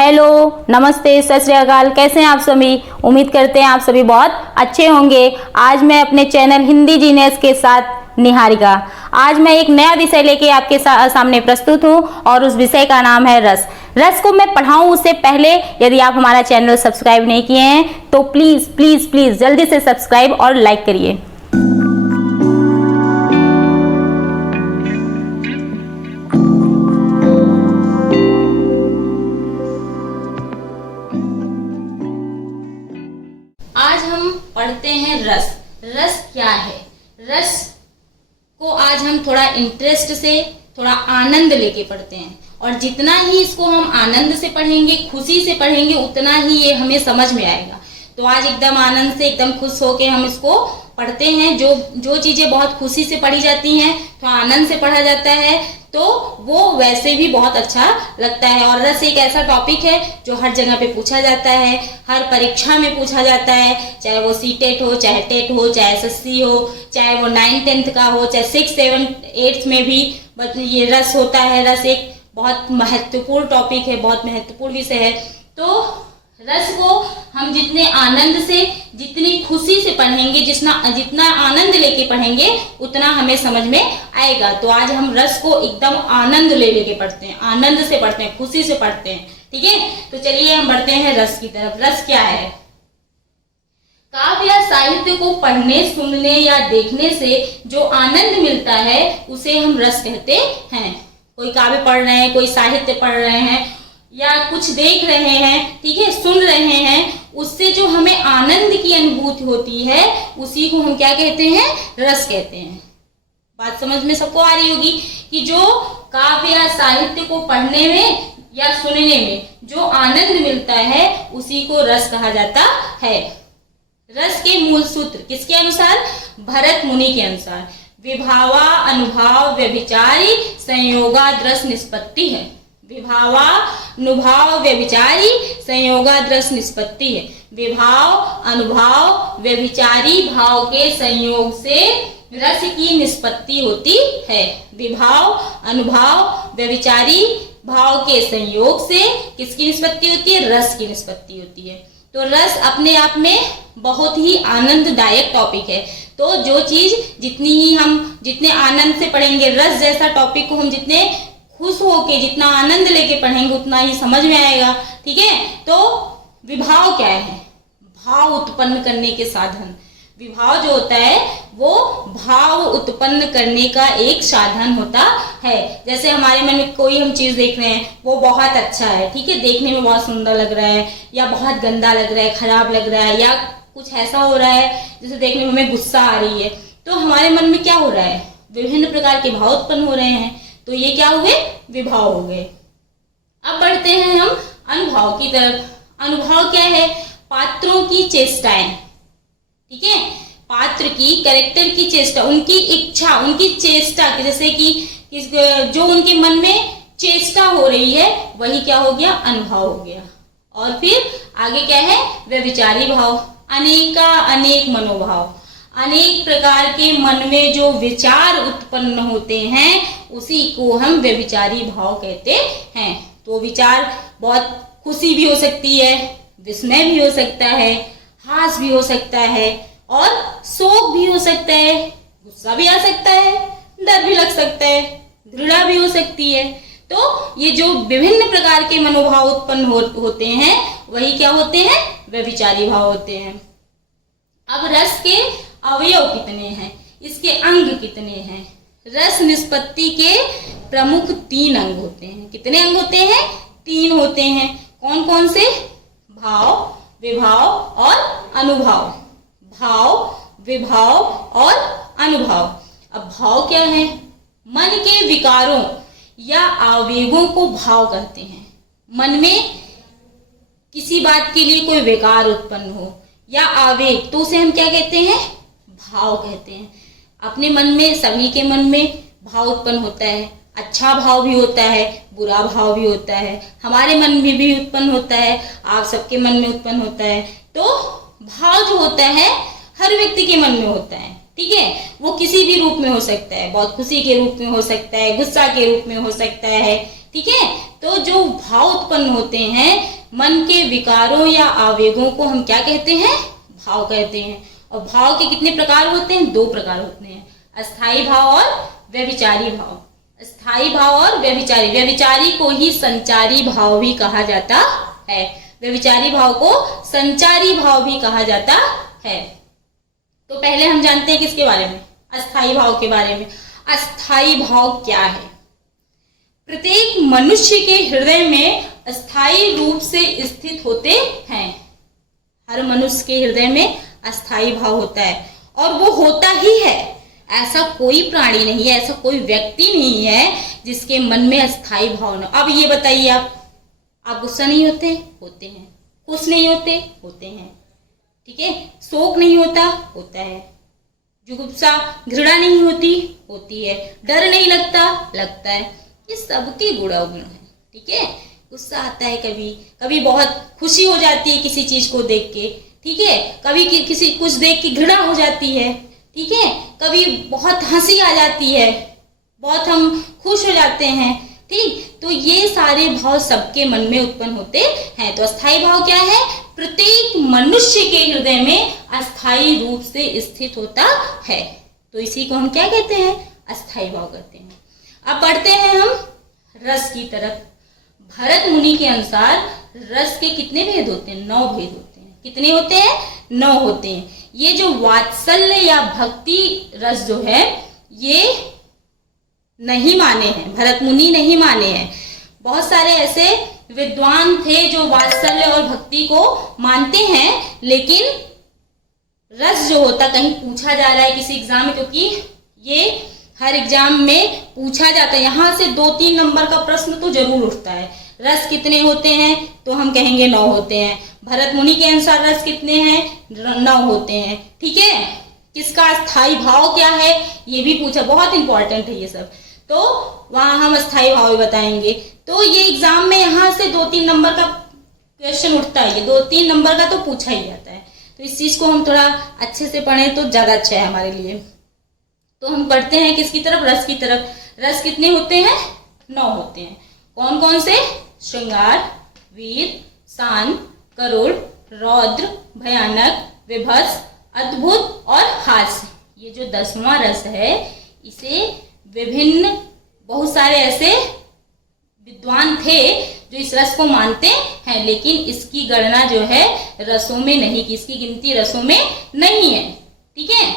Hello, नमस्ते, सत श्री अकाल। कैसे हैं आप सभी? उम्मीद करते हैं आप सभी बहुत अच्छे होंगे। आज मैं अपने चैनल हिंदी जीनियस के साथ निहारिका। आज मैं एक नया विषय लेके आपके सामने प्रस्तुत हूँ और उस विषय का नाम है रस। रस को मैं पढ़ाऊँ उससे पहले यदि आप हमारा चैनल सब्सक्राइब नहीं किए हैं तो प्लीज़ प्लीज़ प्लीज़ जल्दी से सब्सक्राइब और लाइक करिए। आज हम पढ़ते हैं रस। रस क्या है? रस को आज हम थोड़ा इंटरेस्ट से, थोड़ा आनंद लेके पढ़ते हैं और जितना ही इसको हम आनंद से पढ़ेंगे, खुशी से पढ़ेंगे, उतना ही ये हमें समझ में आएगा। तो आज एकदम आनंद से, एकदम खुश होके हम इसको पढ़ते हैं। जो चीजें बहुत खुशी से पढ़ी जाती हैं, थोड़ा आनंद से पढ़ा जाता है, तो वो वैसे भी बहुत अच्छा लगता है। और रस एक ऐसा टॉपिक है जो हर जगह पे पूछा जाता है, हर परीक्षा में पूछा जाता है, चाहे वो सीटेट हो, चाहे टेट हो, चाहे एसएससी हो, चाहे वो 9th-10th का हो, चाहे 6th 7th 8th में भी ये रस होता है। रस एक बहुत महत्वपूर्ण टॉपिक है, बहुत महत्वपूर्ण विषय है। तो रस को हम जितने आनंद से, जितनी खुशी से पढ़ेंगे, जितना आनंद लेके पढ़ेंगे, उतना हमें समझ में आएगा। तो आज हम रस को एकदम आनंद लेके पढ़ते हैं, आनंद से पढ़ते हैं, खुशी से पढ़ते हैं। ठीक है, तो चलिए हम बढ़ते हैं रस की तरफ। रस क्या है? काव्य या साहित्य को पढ़ने, सुनने या देखने से जो आनंद मिलता है उसे हम रस कहते हैं। कोई काव्य पढ़ रहे हैं, कोई साहित्य पढ़ रहे हैं या कुछ देख रहे हैं, ठीक है, सुन रहे हैं, उससे जो हमें आनंद की अनुभूति होती है उसी को हम क्या कहते हैं? रस कहते हैं। बात समझ में सबको आ रही होगी कि जो काव्य या साहित्य को पढ़ने में या सुनने में जो आनंद मिलता है उसी को रस कहा जाता है। रस के मूल सूत्र किसके अनुसार? भरत मुनि के अनुसार विभावा अनुभाव व्यभिचारी संयोगाद्रस निष्पत्ति है। विभावा अनुभाव व्यभिचारी संयोगाद्रस निष्पत्ति है। विभाव अनुभाव व्यभिचारी भाव के संयोग से रस की निष्पत्ति होती है। विभाव अनुभाव व्यभिचारी भाव के संयोग से किसकी निष्पत्ति होती है? रस की निष्पत्ति होती है। तो रस अपने आप में बहुत ही आनंददायक टॉपिक है। तो जो चीज जितने आनंद से पढ़ेंगे, रस जैसा टॉपिक को हम जितने खुश होके, जितना आनंद लेके पढ़ेंगे, उतना ही समझ में आएगा। ठीक है, तो विभाव क्या है? भाव उत्पन्न करने के साधन। विभाव जो होता है वो भाव उत्पन्न करने का एक साधन होता है। जैसे हमारे मन में कोई हम चीज देख रहे हैं, वो बहुत अच्छा है, ठीक है, देखने में बहुत सुंदर लग रहा है, या बहुत गंदा लग रहा है, खराब लग रहा है, या कुछ ऐसा हो रहा है जैसे देखने में हमें गुस्सा आ रही है, तो हमारे मन में क्या हो रहा है? विभिन्न प्रकार के भाव उत्पन्न हो रहे हैं। तो ये क्या हुए? विभाव हो गए। अब बढ़ते हैं हम अनुभव की तरफ। अनुभव क्या है? पात्रों की चेष्टाएं, ठीक है, पात्र की, कैरेक्टर की चेष्टा, उनकी इच्छा, उनकी चेष्टा, जैसे कि जो उनके मन में चेष्टा हो रही है वही क्या हो गया? अनुभव हो गया। और फिर आगे क्या है? व्यभिचारी भाव। अनेक मनोभाव, अनेक प्रकार के मन में जो विचार उत्पन्न होते हैं उसी को हम व्यभिचारी भाव कहते हैं। तो विचार बहुत खुशी भी हो सकती है, विस्मय भी हो सकता है, हास भी हो सकता है, और शोक भी हो सकता है, गुस्सा भी आ सकता है, डर भी लग सकता है, घृणा भी हो सकती है। तो ये जो विभिन्न प्रकार के मनोभाव उत्पन्न होते हैं वही क्या होते हैं? व्यभिचारी भाव होते हैं। अब रस के अवयव कितने हैं? इसके अंग कितने हैं? रस निष्पत्ति के प्रमुख 3 अंग होते हैं। कितने अंग होते हैं? 3 होते हैं। कौन कौन से? भाव, विभाव और अनुभव। भाव, विभाव और अनुभव। अब भाव क्या है? मन के विकारों या आवेगों को भाव कहते हैं। मन में किसी बात के लिए कोई विकार उत्पन्न हो या आवेग, तो उसे हम क्या कहते हैं? भाव कहते हैं। अपने मन में, सभी के मन में भाव उत्पन्न होता है। अच्छा भाव भी होता है, बुरा भाव भी होता है, हमारे मन में भी उत्पन्न होता है, आप सबके मन में उत्पन्न होता है। तो भाव जो होता है हर व्यक्ति के मन में होता है, ठीक है, वो किसी भी रूप में हो सकता है, बहुत खुशी के रूप में हो सकता है, गुस्सा के रूप में हो सकता है, ठीक है। तो जो भाव उत्पन्न होते हैं मन के विकारों या आवेगों को हम क्या कहते हैं? भाव कहते हैं। और भाव के कितने प्रकार होते हैं? 2 प्रकार होते हैं, अस्थाई भाव और व्यभिचारी भाव। अस्थाई भाव और व्यभिचारी, व्यभिचारी को ही संचारी भाव भी कहा जाता है, व्यभिचारी भाव को संचारी भाव भी कहा जाता है। तो पहले हम जानते हैं किसके बारे में? अस्थाई भाव के बारे में। अस्थाई भाव क्या है? प्रत्येक मनुष्य के हृदय में अस्थाई रूप से स्थित होते हैं। हर मनुष्य के हृदय में अस्थाई भाव होता है और वो होता ही है। ऐसा कोई प्राणी नहीं है, ऐसा कोई व्यक्ति नहीं है जिसके मन में अस्थाई भाव न। अब ये बताइए, आप गुस्सा नहीं होते? होते हैं। खुश नहीं होते? होते हैं। ठीक है। शोक नहीं होता? होता है। जुगुप्सा, घृणा नहीं होती? होती है। डर नहीं लगता? लगता है। ये सबके गुणावगुण है। ठीक है। गुस्सा आता है, कभी कभी बहुत खुशी हो जाती है किसी चीज को देख के। ठीक है। कभी किसी कुछ देख के घृणा हो जाती है। ठीक है। कभी बहुत हंसी आ जाती है, बहुत हम खुश हो जाते हैं। ठीक। तो ये सारे भाव सबके मन में उत्पन्न होते हैं। तो अस्थाई भाव क्या है? प्रत्येक मनुष्य के हृदय में अस्थाई रूप से स्थित होता है। तो इसी को हम क्या कहते हैं? अस्थाई भाव कहते हैं। अब बढ़ते हैं हम रस की तरफ। भरत मुनि के अनुसार रस के कितने भेद होते हैं? 9 भेद होते हैं। कितने होते हैं? 9 होते हैं। ये जो वात्सल्य या भक्ति रस जो है, ये नहीं माने हैं, भरत मुनि नहीं माने हैं। बहुत सारे ऐसे विद्वान थे जो वात्सल्य और भक्ति को मानते हैं, लेकिन रस जो होता, कहीं पूछा जा रहा है किसी एग्जाम में, क्योंकि ये हर एग्जाम में पूछा जाता है, यहाँ से 2-3 नंबर का प्रश्न तो जरूर उठता है। रस कितने होते हैं? तो हम कहेंगे 9 होते हैं। भरत मुनि के अनुसार रस कितने हैं? 9 होते हैं। ठीक है। किसका अस्थाई भाव क्या है ये भी पूछा, बहुत इंपॉर्टेंट है ये सब। तो वहां हम अस्थाई भाव भी बताएंगे। तो ये एग्जाम में यहाँ से 2-3 नंबर का क्वेश्चन उठता है, ये 2-3 नंबर का तो पूछा ही जाता है। तो इस चीज को हम थोड़ा अच्छे से पढ़ें तो ज्यादा अच्छा है हमारे लिए। तो हम पढ़ते हैं किसकी तरफ? रस की तरफ। रस कितने होते हैं? 9 होते हैं। कौन कौन से? श्रृंगार, वीर, शांत, करुण, रौद्र, भयानक, विभत्स, अद्भुत और हास्य। ये जो 10वां रस है, इसे विभिन्न बहुत सारे ऐसे विद्वान थे जो इस रस को मानते हैं, लेकिन इसकी गणना जो है रसों में नहीं की, इसकी गिनती रसों में नहीं है। ठीक है।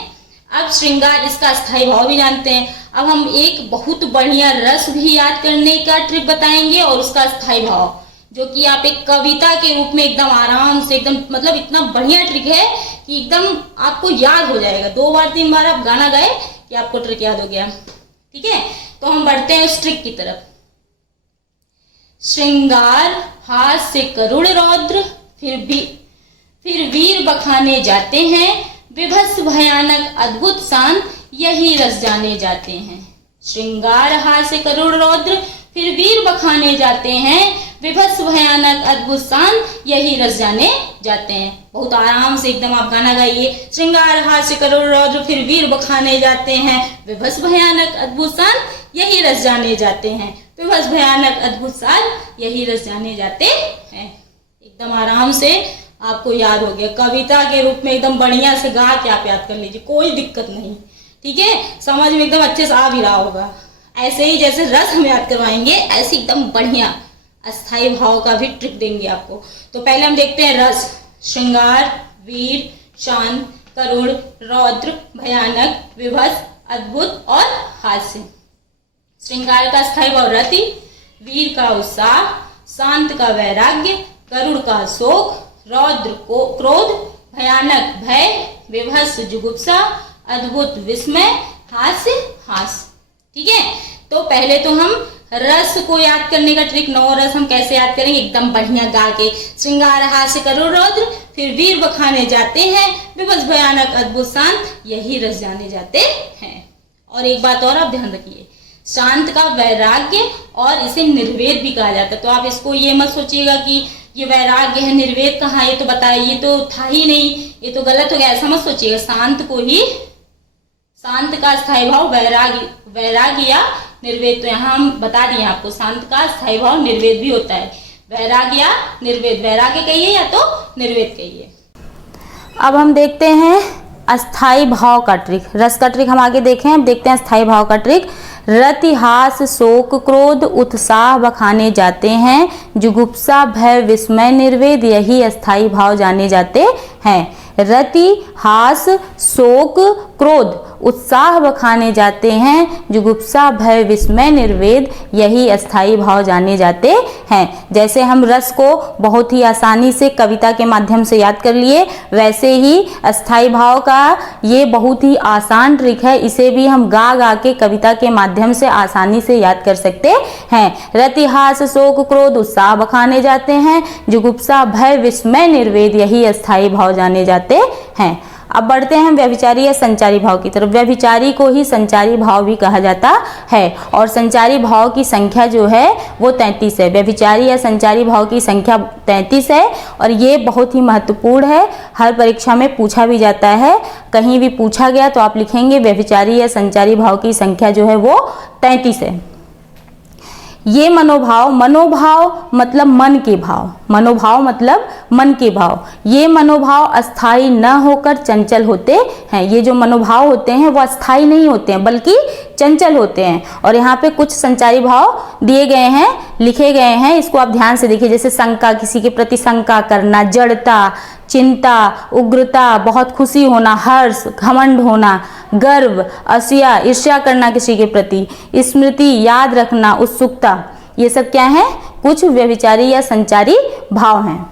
अब श्रृंगार, इसका अस्थाई भाव भी जानते हैं। अब हम एक बहुत बढ़िया रस भी याद करने का ट्रिक बताएंगे और उसका अस्थाई भाव, जो कि आप एक कविता के रूप में एकदम आराम से, एकदम मतलब इतना बढ़िया ट्रिक है कि एकदम आपको याद हो जाएगा। 2 बार 3 बार आप गाना गाए कि आपको ट्रिक याद हो गया। ठीक है। तो हम बढ़ते हैं उस ट्रिक की तरफ। श्रृंगार, हास्य, करुण, रौद्र, फिर वीर बखाने जाते हैं, विभत्स, भयानक, अद्भुत, शांत, यही रस जाने जाते हैं। श्रृंगार, हास्य, करुण, रौद्र, फिर वीर बखाने जाते हैं, विभत्स, भयानक, अद्भुत, शांत, यही रस जाने जाते हैं। बहुत आराम से एकदम आप गाना गाइए। श्रृंगार, हास्य, करुण, रौद्र, फिर वीर बखाने जाते हैं, विभत्स, भयानक, अद्भुत, शांत, यही रस जाने जाते हैं। विभत्स, भयानक, अद्भुत, शांत, यही रस जाने जाते हैं। एकदम आराम से आपको याद हो गया। कविता के रूप में एकदम बढ़िया से गा के आप याद कर लीजिए, कोई दिक्कत नहीं। ठीक है। समझ में एकदम अच्छे से आ भी रहा होगा। ऐसे ही जैसे रस हम याद करवाएंगे, ऐसे एकदम बढ़िया अस्थाई भाव का भी ट्रिक देंगे आपको। तो पहले हम देखते हैं रस। श्रृंगार, वीर, शांत, करुण, रौद्र, भयानक, विभत्स, अद्भुत और हास्य। श्रृंगार का अस्थाई भाव रति, वीर का उत्साह, शांत का वैराग्य, करुण का शोक, रौद्र को क्रोध, भयानक भय, विभत्स जुगुप्सा, अद्भुत विस्मय, हास्य हास्य। ठीक है। तो पहले तो हम रस को याद करने का ट्रिक, 9 रस हम कैसे याद करेंगे एकदम बढ़िया गा के। श्रृंगार, हास्य, करुण, रौद्र, फिर वीर बखाने जाते हैं, विभत्स, भयानक, अद्भुत, शांत, यही रस जाने जाते हैं। और एक बात और आप ध्यान रखिए, शांत का वैराग्य, और इसे निर्वेद भी कहा जाता है। तो आप इसको ये मत सोचिएगा कि ये वैराग्य है, निर्वेद कहाँ, ये तो बताया, ये तो था ही नहीं, ये तो गलत हो गया, ऐसा मत सोचिएगा। शांत को ही, शांत का स्थायी भाव वैराग्य या निर्वेद। तो यहाँ हम बता दिए आपको शांत का स्थायी भाव निर्वेद भी होता है। वैराग्य या निर्वेद, वैराग्य कहिए या तो निर्वेद कहिए। अब हम देखते हैं अस्थाई भाव का ट्रिक। रस का ट्रिक हम आगे देखें, अब देखते हैं अस्थाई भाव का ट्रिक। रति हास शोक क्रोध उत्साह बखाने जाते हैं, जुगुप्सा भय विस्मय निर्वेद यही अस्थाई भाव जाने जाते हैं। रति हास शोक क्रोध उत्साह बखाने जाते हैं, जुगुप्सा भय विस्मय निर्वेद यही अस्थाई भाव जाने जाते हैं। जैसे हम रस को बहुत ही आसानी से कविता के माध्यम से याद कर लिए, वैसे ही अस्थाई भाव का ये बहुत ही आसान ट्रिक है। इसे भी हम गा गा के कविता के माध्यम से आसानी से याद कर सकते हैं। रति हास शोक क्रोध उत्साह बखाने जाते हैं, जुगुप्सा भय विस्मय निर्वेद यही अस्थाई भाव जाने जाते हैं। अब बढ़ते हैं हम व्यभिचारी या संचारी भाव की तरफ। व्यभिचारी को ही संचारी भाव भी कहा जाता है और संचारी भाव की संख्या जो है वो 33 है। व्यभिचारी या संचारी भाव की संख्या 33 है और ये बहुत ही महत्वपूर्ण है, हर परीक्षा में पूछा भी जाता है। कहीं भी पूछा गया तो आप लिखेंगे व्यभिचारी या संचारी भाव की संख्या जो है वो 33 है। ये मनोभाव, मनोभाव मतलब मन के भाव, मनोभाव मतलब मन के भाव। ये मनोभाव अस्थाई न होकर चंचल होते हैं। ये जो मनोभाव होते हैं वो अस्थाई नहीं होते हैं बल्कि चंचल होते हैं। और यहाँ पे कुछ संचारी भाव दिए गए हैं, लिखे गए हैं, इसको आप ध्यान से देखिए। जैसे शंका, किसी के प्रति शंका करना, जड़ता, चिंता, उग्रता, बहुत खुशी होना, हर्ष, घमंड होना, गर्व, असूया, ईर्ष्या करना किसी के प्रति, स्मृति, याद रखना, उत्सुकता, ये सब क्या है? कुछ व्यभिचारी या संचारी भाव हैं।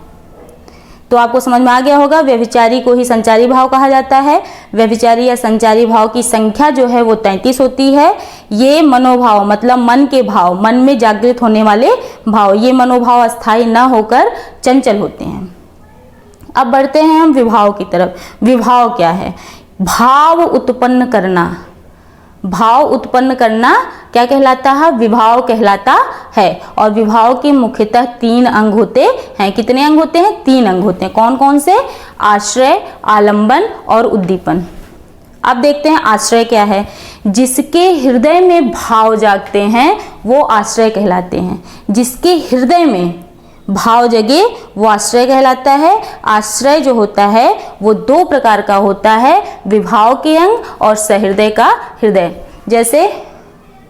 तो आपको समझ में आ गया होगा, व्यभिचारी को ही संचारी भाव कहा जाता है। व्यभिचारी या संचारी भाव की संख्या जो है वो 33 होती है। ये मनोभाव मतलब मन के भाव, मन में जागृत होने वाले भाव, ये मनोभाव अस्थाई न होकर चंचल होते हैं। अब बढ़ते हैं हम विभाव की तरफ। विभाव क्या है? भाव उत्पन्न करना। भाव उत्पन्न करना क्या कहलाता है? विभाव कहलाता है। और विभाव के मुख्यतः 3 अंग होते हैं। कितने अंग होते हैं? 3 अंग होते हैं। कौन कौन से? आश्रय, आलंबन और उद्दीपन। अब देखते हैं आश्रय क्या है। जिसके हृदय में भाव जागते हैं वो आश्रय कहलाते हैं। जिसके हृदय में भाव जगे वो आश्रय कहलाता है। आश्रय जो होता है वो 2 प्रकार का होता है, विभाव के अंग और सहृदय का हृदय। जैसे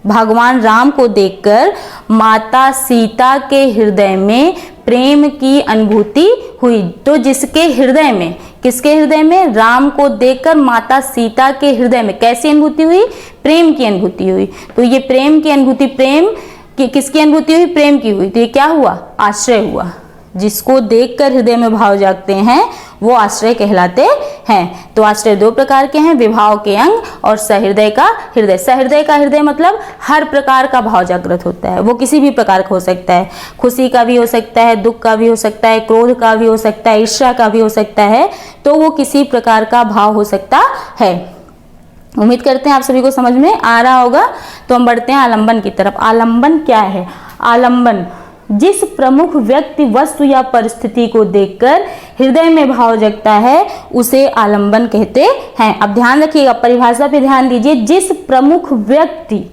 भगवान राम को देखकर माता सीता के हृदय में प्रेम की अनुभूति हुई। तो जिसके हृदय में, किसके हृदय में? राम को देखकर माता सीता के हृदय में कैसी अनुभूति हुई? प्रेम की अनुभूति हुई। तो ये प्रेम की अनुभूति, प्रेम कि किसकी अनुभूति हुई? प्रेम की हुई। तो ये क्या हुआ? आश्रय हुआ। जिसको देखकर हृदय में भाव जागते हैं वो आश्रय कहलाते हैं। तो आश्रय 2 प्रकार के हैं, विभाव के अंग और सहृदय का हृदय। सहृदय का हृदय मतलब हर प्रकार का भाव जागृत होता है। वो किसी भी प्रकार का हो सकता है, खुशी का भी हो सकता है, दुख का भी हो सकता है, क्रोध का भी हो सकता है, ईर्ष्या का भी हो सकता है। तो वो किसी प्रकार का भाव हो सकता है। उम्मीद करते हैं आप सभी को समझ में आ रहा होगा। तो हम बढ़ते हैं आलंबन की तरफ। आलंबन क्या है? आलंबन जिस प्रमुख व्यक्ति, वस्तु या परिस्थिति को देखकर हृदय में भाव जगता है उसे आलंबन कहते हैं। अब ध्यान रखिएगा, परिभाषा पे ध्यान दीजिए। जिस प्रमुख व्यक्ति,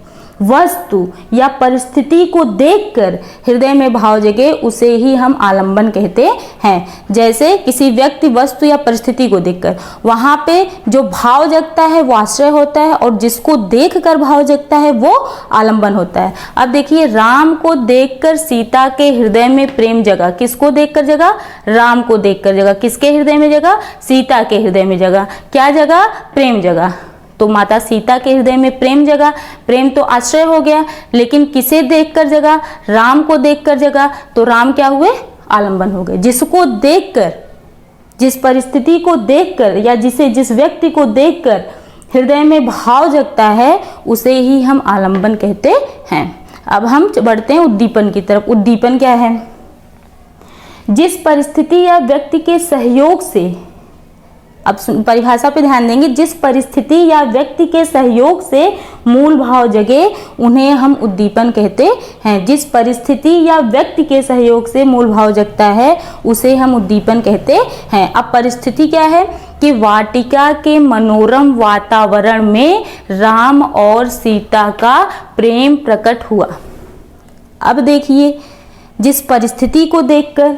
वस्तु या परिस्थिति को देखकर हृदय में भाव जगे उसे ही हम आलंबन कहते हैं। जैसे किसी व्यक्ति, वस्तु या परिस्थिति को देखकर, वहां पे जो भाव जगता है वो आश्रय होता है और जिसको देखकर भाव जगता है वो आलंबन होता है। अब देखिए, राम को देखकर सीता के हृदय में प्रेम जगा। किसको देखकर जगा? राम को देखकर जगा। किसके हृदय में जगा? सीता के हृदय में जगा। क्या जगा? प्रेम जगा। तो माता सीता के हृदय में प्रेम जगा। प्रेम तो आश्रय हो गया, लेकिन किसे देखकर जगा? राम को देखकर जगा। तो राम क्या हुए? आलंबन हो गए। जिसको देखकर, जिस परिस्थिति को देखकर या जिस व्यक्ति को देखकर हृदय में भाव जगता है उसे ही हम आलंबन कहते हैं। अब हम बढ़ते हैं उद्दीपन की तरफ। उद्दीपन क्या है? जिस परिस्थिति या व्यक्ति के सहयोग से अब परिभाषा पे ध्यान देंगे। जिस परिस्थिति या व्यक्ति के सहयोग से मूल भाव जगे उन्हें हम उद्दीपन कहते हैं। जिस परिस्थिति या व्यक्ति के सहयोग से मूल भाव जगता है उसे हम उद्दीपन कहते हैं। अब परिस्थिति क्या है कि वाटिका के मनोरम वातावरण में राम और सीता का प्रेम प्रकट हुआ। अब देखिए, जिस परिस्थिति को देखकर,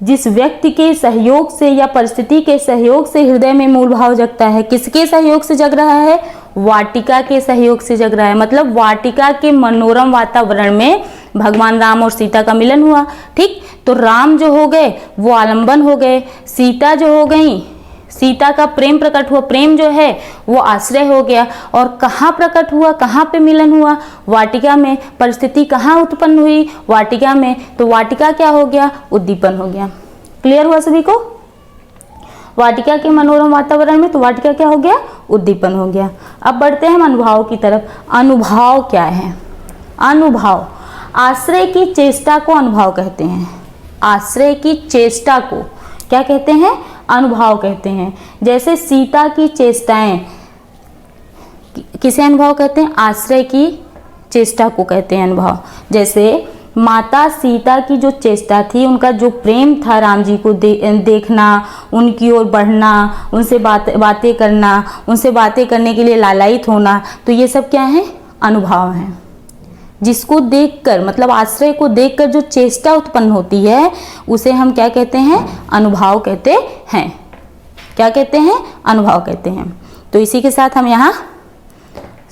जिस व्यक्ति के सहयोग से या परिस्थिति के सहयोग से हृदय में मूल भाव जगता है, किसके सहयोग से जग रहा है? वाटिका के सहयोग से जग रहा है। मतलब वाटिका के मनोरम वातावरण में भगवान राम और सीता का मिलन हुआ। ठीक, तो राम जो हो गए वो आलंबन हो गए, सीता जो हो गई, सीता का प्रेम प्रकट हुआ, प्रेम जो है वो आश्रय हो गया। और कहाँ प्रकट हुआ, कहाँ पे मिलन हुआ? वाटिका में। परिस्थिति कहाँ उत्पन्न हुई? वाटिका में। तो वाटिका क्या हो गया? उद्दीपन हो गया। क्लियर हुआ सभी को? वाटिका के मनोरम वातावरण में, तो वाटिका क्या हो गया? उद्दीपन हो गया। अब बढ़ते हैं हम अनुभाव की तरफ। अनुभाव क्या है? अनुभाव आश्रय की चेष्टा को अनुभाव कहते हैं। आश्रय की चेष्टा को क्या कहते हैं? अनुभाव कहते हैं। जैसे सीता की चेष्टाएं किसे अनुभाव कहते हैं? आश्रय की चेष्टा को कहते हैं अनुभाव। जैसे माता सीता की जो चेष्टा थी, उनका जो प्रेम था राम जी को देखना, उनकी ओर बढ़ना, उनसे बातें करना, उनसे बातें करने के लिए लालायित होना, तो ये सब क्या है? अनुभव हैं। जिसको देखकर, मतलब आश्रय को देखकर जो चेष्टा उत्पन्न होती है उसे हम क्या कहते हैं? अनुभाव कहते हैं। क्या कहते हैं? अनुभाव कहते हैं। तो इसी के साथ हम यहाँ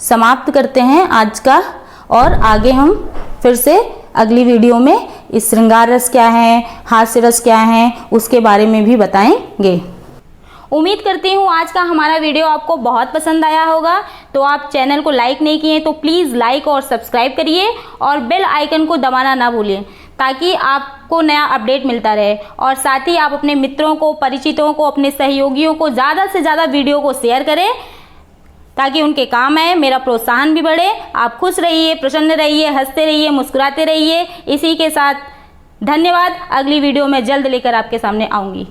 समाप्त करते हैं आज का, और आगे हम फिर से अगली वीडियो में इस श्रृंगार रस क्या है, हास्य रस क्या है, उसके बारे में भी बताएंगे। उम्मीद करती हूँ आज का हमारा वीडियो आपको बहुत पसंद आया होगा। तो आप चैनल को लाइक नहीं किए तो प्लीज़ लाइक और सब्सक्राइब करिए और बेल आइकन को दबाना ना भूलें, ताकि आपको नया अपडेट मिलता रहे। और साथ ही आप अपने मित्रों को, परिचितों को, अपने सहयोगियों को ज़्यादा से ज़्यादा वीडियो को शेयर करें, ताकि उनके काम आए, मेरा प्रोत्साहन भी बढ़े। आप खुश रहिए, प्रसन्न रहिए, हंसते रहिए, मुस्कुराते रहिए। इसी के साथ धन्यवाद। अगली वीडियो में जल्द लेकर आपके सामने आऊँगी।